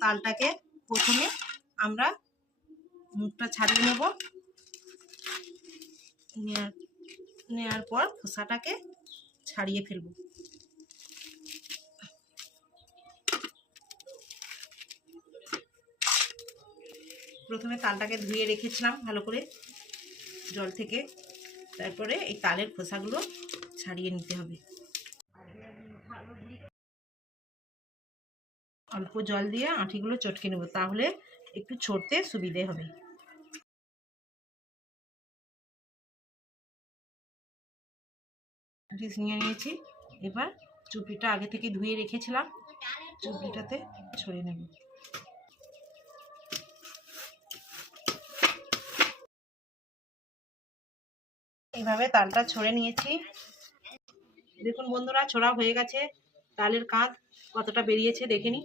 তালটাকে প্রথমে আমরা মুখটা ছাড়িয়ে নেব। নেওয়ার পর খোসাটাকে ছাড়িয়ে ফেলব। প্রথমে তালটাকে ধুয়ে রেখেছিলাম ভালো করে জল থেকে, তারপরে এই তালের খোসাগুলো ছাড়িয়ে নিতে হবে। অল্প জল দিয়ে আঁটিগুলো চটকে নেব, তাহলে একটু ছড়তে সুবিধে হবে। ডিশ নিয়ে নিয়েছি, এবার চুপিটা আগে থেকে ধুয়ে রেখেছিলাম, চুপিটাতে ছড়িয়ে নেব। এইভাবে তালটা ছড়ে নিয়েছি। দেখুন বন্ধুরা, ছোড়া হয়ে গেছে। তালের কাঁধ কতটা বেরিয়েছে দেখে নিন।